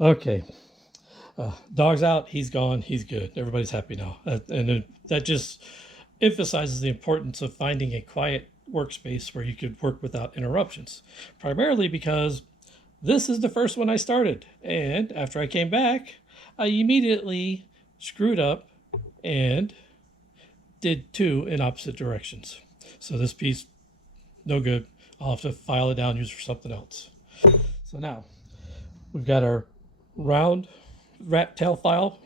Okay. Dog's out. He's gone. He's good. Everybody's happy now. That just emphasizes the importance of finding a quiet workspace where you could work without interruptions. Primarily because this is the first one I started. And after I came back, I immediately screwed up and did two in opposite directions. So this piece, no good. I'll have to file it down and use it for something else. So now we've got our round rat tail file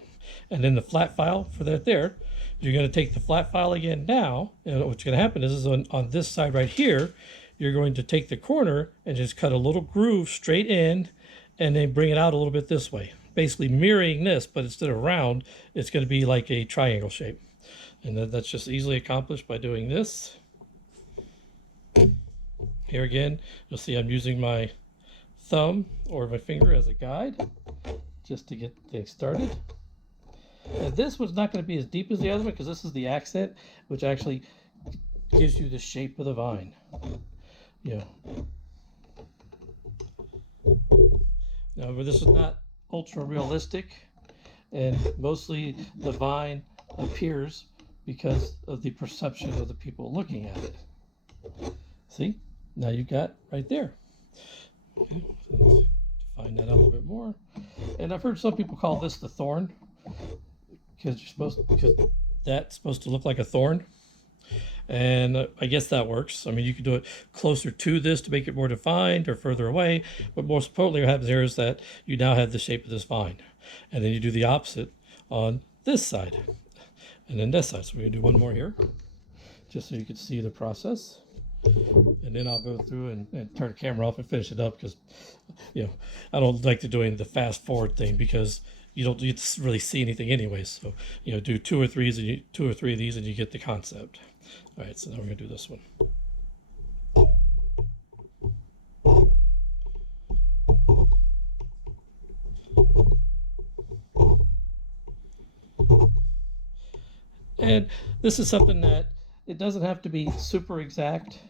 and then the flat file for that there. You're going to take the flat file again now, and what's going to happen is on this side right here, you're going to take the corner and just cut a little groove straight in and then bring it out a little bit this way. Basically mirroring this, but instead of round, it's going to be like a triangle shape. And that's just easily accomplished by doing this. Here again, you'll see I'm using my thumb or my finger as a guide just to get things started. And this one's not going to be as deep as the other one because this is the accent, which actually gives you the shape of the vine. You know. Now, this is not ultra realistic, and mostly the vine appears because of the perception of the people looking at it. See? Now you've got right there. Okay, so let's define that out a little bit more. And I've heard some people call this the thorn because that's supposed to look like a thorn. And I guess that works. I mean, you can do it closer to this to make it more defined or further away. But most importantly, what happens here is that you now have the shape of this vine. And then you do the opposite on this side and then this side. So we're going to do one more here just so you can see the process. And then I'll go through and turn the camera off and finish it up because, you know, I don't like to doing the fast forward thing because you don't get to really see anything anyway. So, you know, do two or three of these and you get the concept. All right, so now we're going to do this one. And this is something that it doesn't have to be super exact.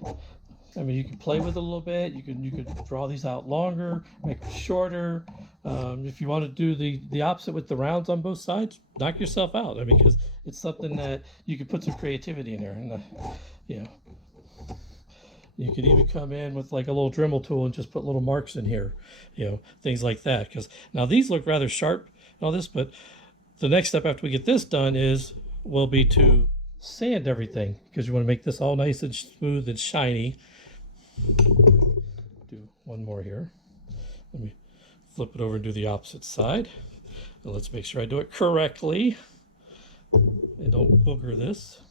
I mean, you can play with it a little bit. You can draw these out longer, make them shorter. If you want to do the opposite with the rounds on both sides, knock yourself out. I mean, because it's something that you can put some creativity in there. And, you know, you could even come in with like a little Dremel tool and just put little marks in here, you know, things like that. Because now these look rather sharp and all this, but the next step after we get this done will be to sand everything because you want to make this all nice and smooth and shiny. Do one more here. Let me flip it over and do the opposite side. And let's make sure I do it correctly and don't booger this.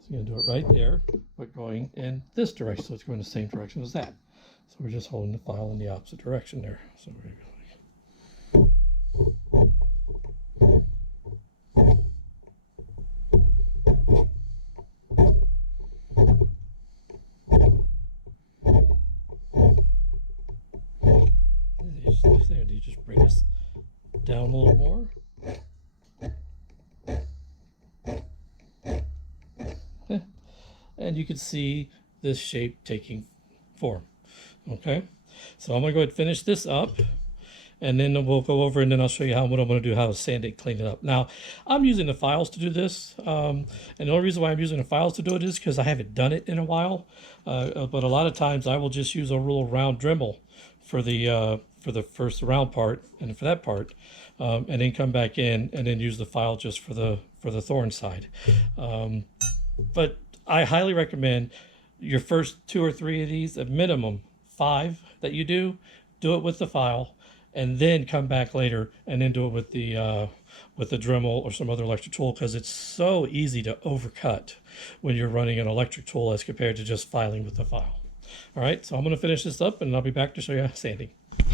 So I'm going to do it right there, but going in this direction. So it's going the same direction as that. So we're just holding the file in the opposite direction there. So we're going to go. You just bring us down a little more. Okay. And you can see this shape taking form. Okay, so I'm going to go ahead and finish this up. And then we'll go over and then I'll show you what I'm going to do, how to sand it, clean it up. Now, I'm using the files to do this. And the only reason why I'm using the files to do it is because I haven't done it in a while. But a lot of times I will just use a little round Dremel for the first round part and for that part, and then come back in and then use the file just for the thorn side. But I highly recommend your first 2 or 3 of these, at minimum 5 that you do it with the file. And then come back later and then do it with the Dremel or some other electric tool because it's so easy to overcut when you're running an electric tool as compared to just filing with the file. All right, so I'm going to finish this up and I'll be back to show you sanding.